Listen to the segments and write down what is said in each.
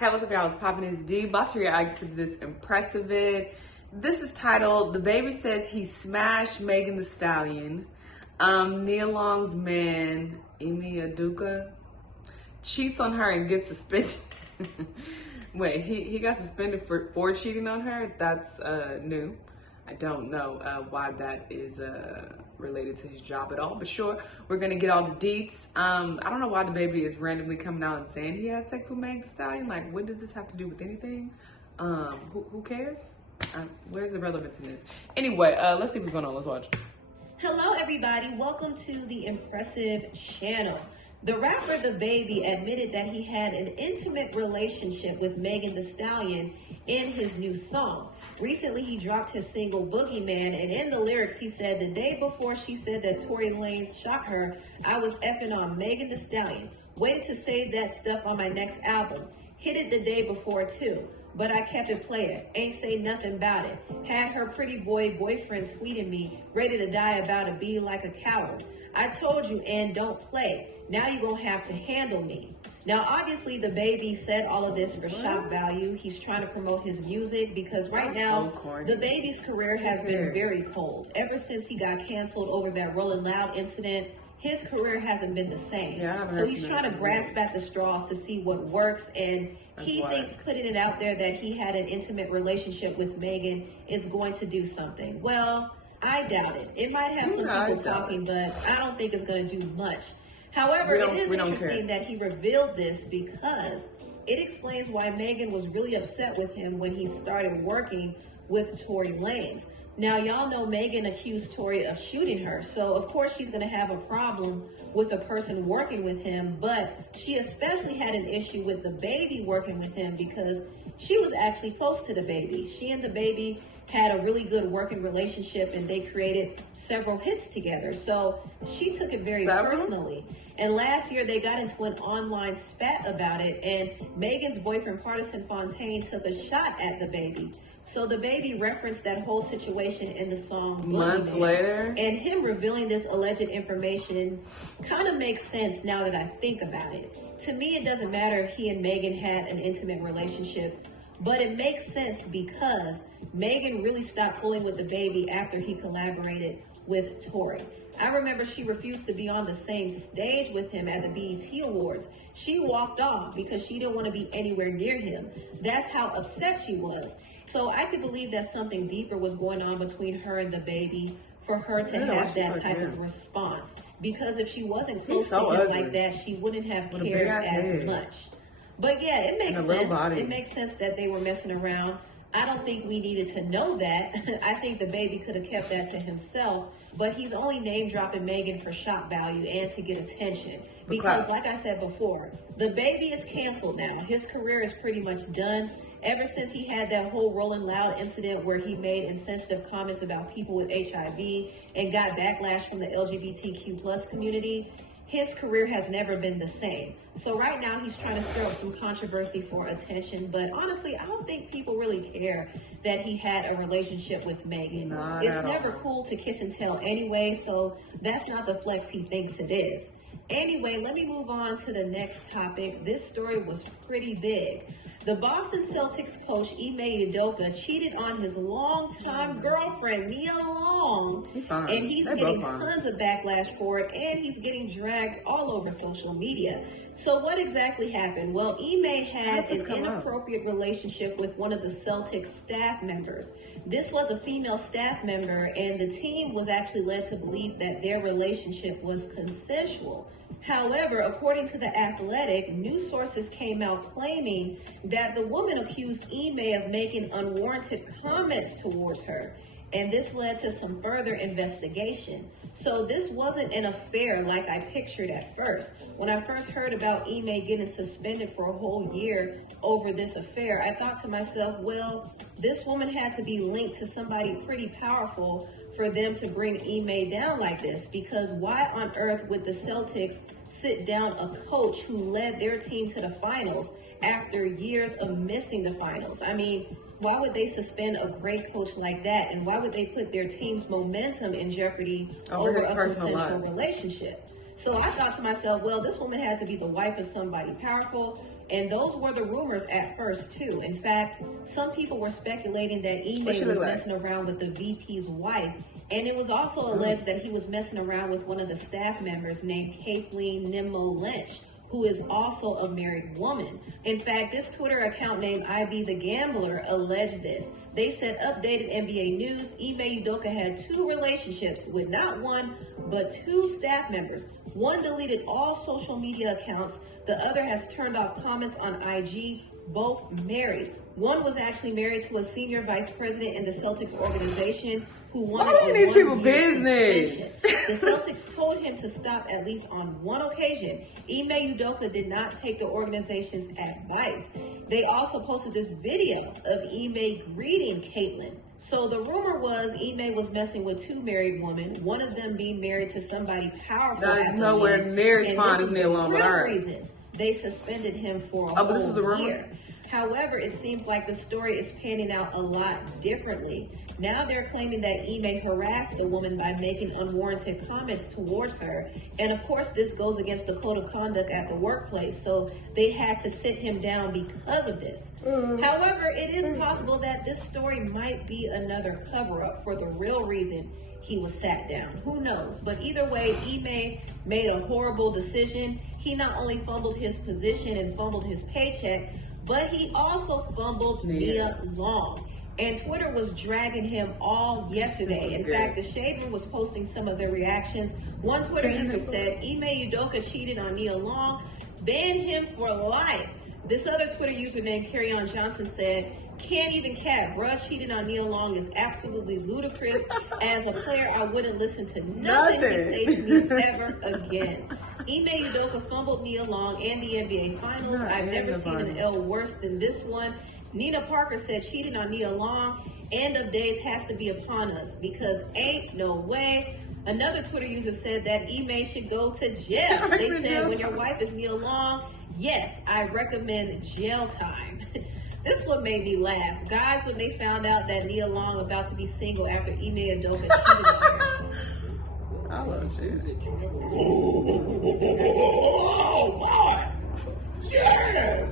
Hey, what's up, y'all? It's Poppin' Is D. About to react to this impressive vid. This is titled, Dababy says he smashed Megan Thee Stallion. Nia Long's man, Udoka, cheats on her and gets suspended. Wait, he got suspended for cheating on her? That's new. I don't know why that is related to his job at all, but sure, we're gonna get all the deets. I don't know why Dababy is randomly coming out and saying he had sex with Megan Thee Stallion. Like, what does this have to do with anything? Who cares? Where's the relevance in this? Anyway, let's see what's going on. Let's watch. Hello, everybody. Welcome to the impressive Shanell. The rapper Dababy admitted that he had an intimate relationship with Megan Thee Stallion in his new song. Recently, he dropped his single Boogeyman, and in the lyrics, he said, "The day before she said that Tory Lanez shot her, I was effing on Megan Thee Stallion. Waited to save that stuff on my next album. Hit it the day before, too. But I kept it playing. Ain't say nothing about it. Had her pretty boyfriend tweeting me, ready to die about it, be like a coward. I told you, and don't play. Now you gonna have to handle me." Now, obviously, Dababy said all of this for shock value. He's trying to promote his music because right now, Dababy's career has been very cold. Ever since he got canceled over that Rolling Loud incident, his career hasn't been the same. So he's trying to grasp at the straws to see what works, and he thinks putting it out there that he had an intimate relationship with Megan is going to do something. Well, I doubt it. It might have some people talking, but I don't think it's going to do much. However, it is interesting that he revealed this because it explains why Megan was really upset with him when he started working with Tory Lanez. Now, y'all know Megan accused Tory of shooting her, so of course she's going to have a problem with a person working with him, but she especially had an issue with Dababy working with him because she was actually close to Dababy. She and Dababy had a really good working relationship, and they created several hits together. So she took it very personally. And last year they got into an online spat about it, and Megan's boyfriend Partisan Fontaine took a shot at Dababy. So Dababy referenced that whole situation in the song months later, and him revealing this alleged information kind of makes sense now that I think about it. To me, it doesn't matter if he and Megan had an intimate relationship, but it makes sense because Megan really stopped fooling with Dababy after he collaborated with Tory. I remember she refused to be on the same stage with him at the BET Awards. She walked off because she didn't want to be anywhere near him. That's how upset she was. So I could believe that something deeper was going on between her and Dababy for her to have that type of response. Because if she wasn't close to him like that, she wouldn't have cared as much. But yeah, it makes sense. It makes sense that they were messing around. I don't think we needed to know that. I think Dababy could have kept that to himself, but he's only name dropping Megan for shock value and to get attention. Because like I said before, Dababy is canceled now. His career is pretty much done. Ever since he had that whole Rolling Loud incident where he made insensitive comments about people with HIV and got backlash from the LGBTQ plus community, his career has never been the same. So right now he's trying to stir up some controversy for attention, but honestly, I don't think people really care that he had a relationship with Megan. It's never cool to kiss and tell anyway, so that's not the flex he thinks it is. Anyway, let me move on to the next topic. This story was pretty big. The Boston Celtics coach Ime Udoka cheated on his longtime girlfriend, Nia Long, and he's getting tons of backlash for it, and he's getting dragged all over social media. So what exactly happened? Well, Ime had an inappropriate relationship with one of the Celtics staff members. This was a female staff member, and the team was actually led to believe that their relationship was consensual. However, according to The Athletic, news sources came out claiming that the woman accused Ime of making unwarranted comments towards her, and this led to some further investigation. So this wasn't an affair like I pictured at first. When I first heard about Ime getting suspended for a whole year over this affair, I thought to myself, well, this woman had to be linked to somebody pretty powerful for them to bring Ime down like this, because why on earth would the Celtics sit down a coach who led their team to the finals after years of missing the finals? I mean, why would they suspend a great coach like that? And why would they put their team's momentum in jeopardy over a consensual relationship? So I thought to myself, well, this woman had to be the wife of somebody powerful. And those were the rumors at first, too. In fact, some people were speculating that Ime was messing around with the VP's wife. And it was also alleged that he was messing around with one of the staff members named Kathleen Nimmo Lynch, who is also a married woman. In fact, this Twitter account named IB the Gambler alleged this. They said, updated NBA news, Ime Udoka had 2 relationships with not one, but 2 staff members. One deleted all social media accounts. The other has turned off comments on IG, both married. One was actually married to a senior vice president in the Celtics organization who wanted a 1-year suspension. The Celtics told him to stop at least on one occasion. Ime Udoka did not take the organization's advice. They also posted this video of Ime greeting Caitlyn. So the rumor was Ime was messing with 2 married women, one of them being married to somebody powerful. That's nowhere near as fine as Nia Long. Real reason they suspended him for a whole year. However, it seems like the story is panning out a lot differently. Now they're claiming that Ime harassed the woman by making unwarranted comments towards her. And of course, this goes against the code of conduct at the workplace. So they had to sit him down because of this. However, it is possible that this story might be another cover-up for the real reason he was sat down. Who knows? But either way, Ime made a horrible decision. He not only fumbled his position and fumbled his paycheck, but he also fumbled Nia Long. And Twitter was dragging him all yesterday. In fact, the Shade Room was posting some of their reactions. One Twitter user said, Ime Udoka cheated on Nia Long, ban him for life. This other Twitter user named Carry On Johnson said, can't even cap, bruh cheated on Nia Long is absolutely ludicrous. As a player, I wouldn't listen to nothing he say to me ever again. Ime Udoka fumbled Nia Long and the NBA Finals. I've never seen an L worse than this one. Nina Parker said cheating on Nia Long, end of days has to be upon us because ain't no way. Another Twitter user said that Ime should go to jail. They said when your wife is Nia Long, yes, I recommend jail time. This one made me laugh. Guys, when they found out that Nia Long about to be single after Ime Udoka cheated on her. I love shit. Oh, boy. Yeah.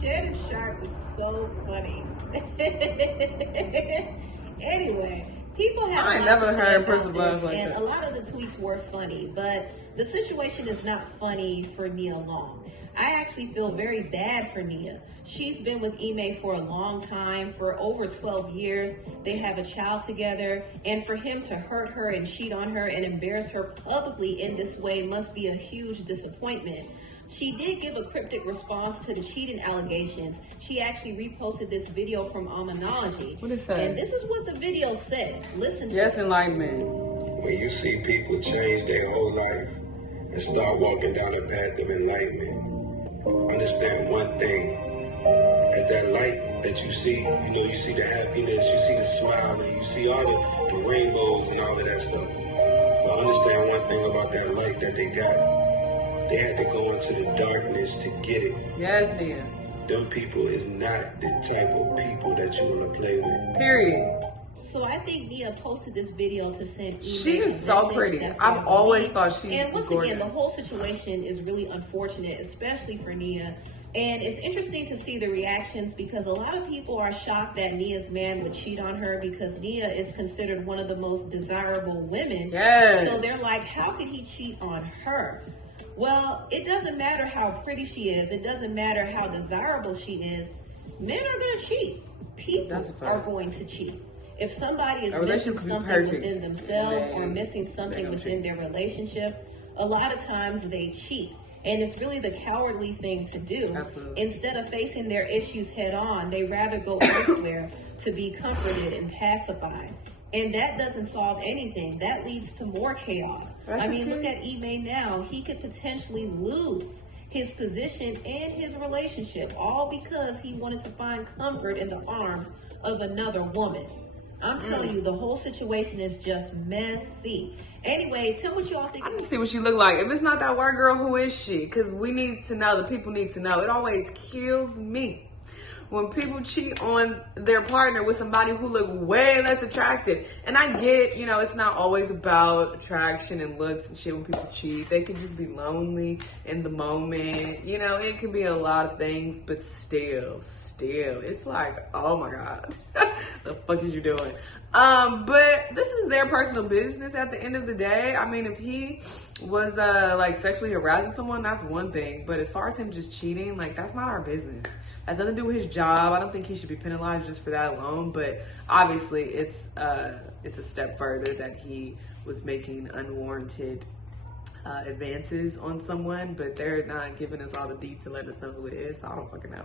Shannon Sharp is so funny. Anyway, people have I ain't never heard person buzz like and that. a lot of the tweets were funny, but the situation is not funny for Nia Long. I actually feel very bad for Nia. She's been with Ime for a long time, for over 12 years. They have a child together, and for him to hurt her and cheat on her and embarrass her publicly in this way must be a huge disappointment. She did give a cryptic response to the cheating allegations. She actually reposted this video from Almanology. What is that? And this is what the video said. Listen to Yes, it. enlightenment. When you see people change their whole life and start walking down the path of enlightenment, understand one thing. At that light that you see, you see the happiness, you see the smile, and you see all the rainbows and all of that stuff. But understand one thing about that light that they got. They had to go into the darkness to get it. Yes, Nia. Them people is not the type of people that you want to play with. Period. So I think Nia posted this video to send Ime She a is so message. pretty. That's I've what I always believe. thought she was And once gorgeous. again, the whole situation is really unfortunate, especially for Nia. And it's interesting to see the reactions because a lot of people are shocked that Nia's man would cheat on her because Nia is considered one of the most desirable women. Yes. So they're like, how could he cheat on her? Well, it doesn't matter how pretty she is. It doesn't matter how desirable she is. Men are going to cheat. People are going to cheat. If somebody is missing something within themselves or missing something within their relationship, a lot of times they cheat. And it's really the cowardly thing to do. Absolutely. Instead of facing their issues head on, they rather go elsewhere to be comforted and pacified. And that doesn't solve anything. That leads to more chaos. I mean, look at Ime now. He could potentially lose his position and his relationship, all because he wanted to find comfort in the arms of another woman. I'm telling you, the whole situation is just messy. Anyway, tell what y'all think. I need to see what she look like. If it's not that white girl, who is she? Because we need to know. The people need to know. It always kills me when people cheat on their partner with somebody who look way less attractive. And I get, you know, it's not always about attraction and looks and shit when people cheat. They can just be lonely in the moment. You know, it can be a lot of things, but still, it's like, oh my God, the fuck is you doing? But this is their personal business at the end of the day. I mean, if he was like sexually harassing someone, that's one thing. But as far as him just cheating, like, that's not our business. Has nothing to do with his job. I don't think he should be penalized just for that alone. But obviously, it's a step further that he was making unwarranted advances on someone, but they're not giving us all the deets to let us know who it is, so I don't fucking know.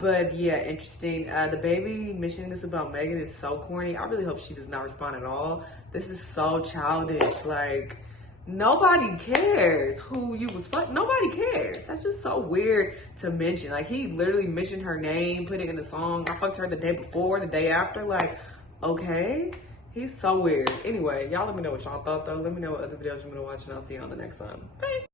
But yeah, interesting. Dababy mentioning this about Megan is so corny. I really hope she does not respond at all. This is so childish. Like, nobody cares who you was fucking. Nobody cares. That's just so weird to mention. Like, he literally mentioned her name, put it in the song. I fucked her the day before, the day after. Like, okay. He's so weird. Anyway, y'all let me know what y'all thought, though. Let me know what other videos you want to watch, and I'll see you on the next one. Bye.